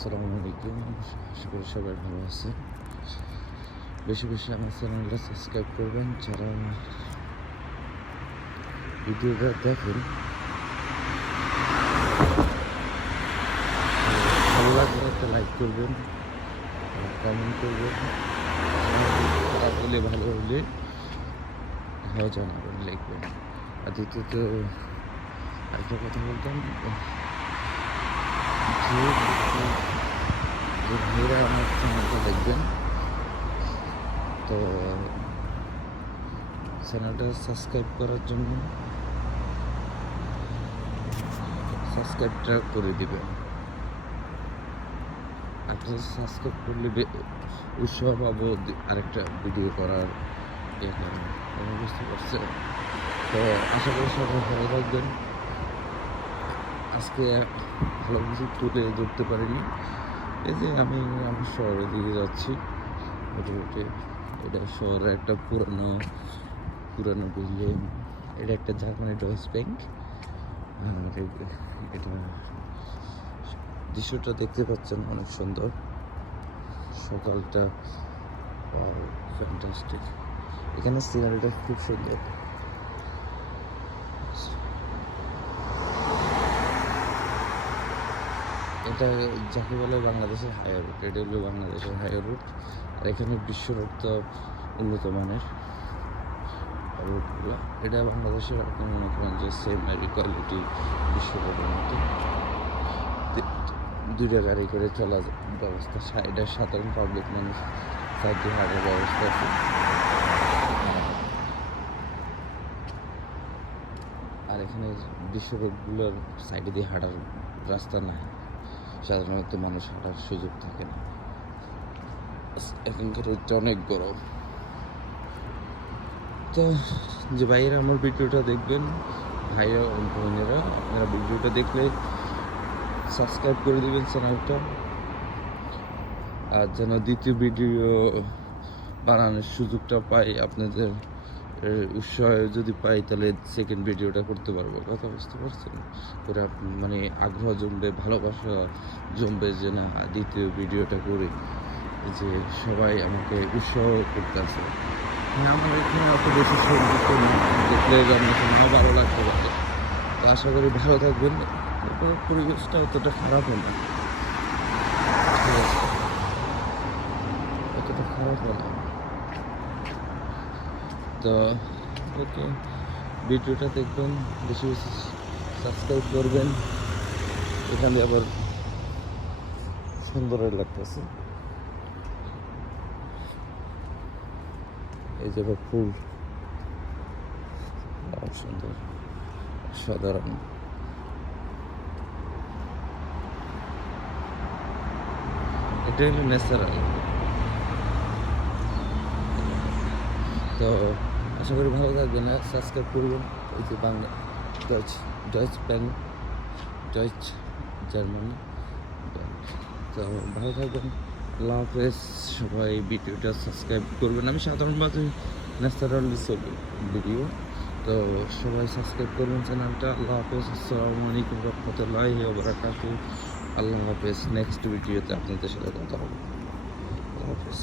আসসালামু আলাইকুম। আশা করি সবাই ভালো আছেন। বেশি বেশি আমার চ্যানেলটা সাবস্ক্রাইব করবেন। যারা ভিডিওটা দেখেন ভালো লাগলে একটা লাইক করবেন, কমেন্ট করবেন। খারাপ হলে ভালো হলে জানাবেন, লিখবেন। আর দ্বিতীয়ত একটা কথা বলতাম, যে ভাইরা আমার চ্যানেলটা দেখবেন, তো চ্যানেলটা সাবস্ক্রাইব করার জন্য সাবস্ক্রাইবটা করে দিবেন। আপনারা সাবস্ক্রাইব করলে উৎসাহ পাবো আরেকটা ভিডিও করার। বুঝতে পারছেন? তো আশা করি সবাই ভালো থাকবেন। আজকে ভালো কিছু তুলে ধরতে পারিনি। এই যে আমি আমার শহরের দিকে যাচ্ছি হেঁটে হেঁটে। এটা শহরের একটা পুরানো বিল্ডিং। এটা একটা জার্মানি ডয়েচ ব্যাংক। আর এটা দৃশ্যটা দেখতে পাচ্ছেন, অনেক সুন্দর। সকালটা ফ্যান্টাস্টিক। এখানে সিনারিটা খুব সুন্দর। এটা যাকে বলে বাংলাদেশের হাই রুট। এটা হলো বাংলাদেশের হাই রুট। আর এখানে বিশ্বরোড তো উন্নত মানের রুটগুলো। এটা বাংলাদেশের আপনি মনে করেন যে সেম কোয়ালিটি বিশ্বরোডের মতো। দুইটা গাড়ি করে চলা ব্যবস্থা, এটা সাধারণ পাবলিক মানুষ সাইড দিয়ে হাঁটার ব্যবস্থা আছে। আর এখানে বিশ্ব রোডগুলোর সাইডে দিয়ে হাঁটার রাস্তা নাই, সাধারণত মানুষ হাঁটার সুযোগ থাকে না। এখানকার রোডটা অনেক গরম। তো যে ভাইয়েরা আমার ভিডিওটা দেখবেন, ভাইরা বোনেরা, আপনারা ভিডিওটা দেখলে সাবস্ক্রাইব করে দেবেন চ্যানেলটা। আর যেন দ্বিতীয় ভিডিও বানানোর সুযোগটা পাই, আপনাদের উৎসাহ যদি পাই, তাহলে সেকেন্ড ভিডিওটা করতে পারবো। কথা বুঝতে পারছেন? করে মানে আগ্রহ জমবে, ভালোবাসা জমবে যে না দ্বিতীয় ভিডিওটা করি, যে সবাই আমাকে উৎসাহ করতেছে। আমার এখানে অত বেশি সৌন্দর্য দেখলে জন্মসংখ্যা ভালো লাগতে পারে। তো আশা করি ভালো থাকবেন। পরিবেশটা অতটা খারাপও না, ঠিক আছে? অতটা খারাপও না। তো ওকে, ভিডিওটা দেখবেন, বেশি বেশি সাবস্ক্রাইব করবেন। এখানে আবার সুন্দর লাগতেছে। এই যে ফুল সুন্দর, সাধারণ। এটা হলো ন্যাচারাল। তো আশা করি ভালো থাকবেন, সাবস্ক্রাইব করবেন। এই যে Bangla Deutsch bank, Deutsch Germany. তো ভালো থাকবেন, আল্লাহ হাফেজ। সবাই ভিডিওটা সাবস্ক্রাইব করবেন। আমি সাধারণভাবে ন্যাচারালি ছবি ভিডিও, তো সবাই সাবস্ক্রাইব করবেন চ্যানেলটা। আল্লাহ হাফেজ। আসসালামু আলাইকুম রহমতুল্লাহি ওয়া বারাকাতুহু। আল্লাহ হাফেজ। নেক্সট ভিডিওতে আপনাদের সাথে কথা হবে। আল্লাহ হাফেজ।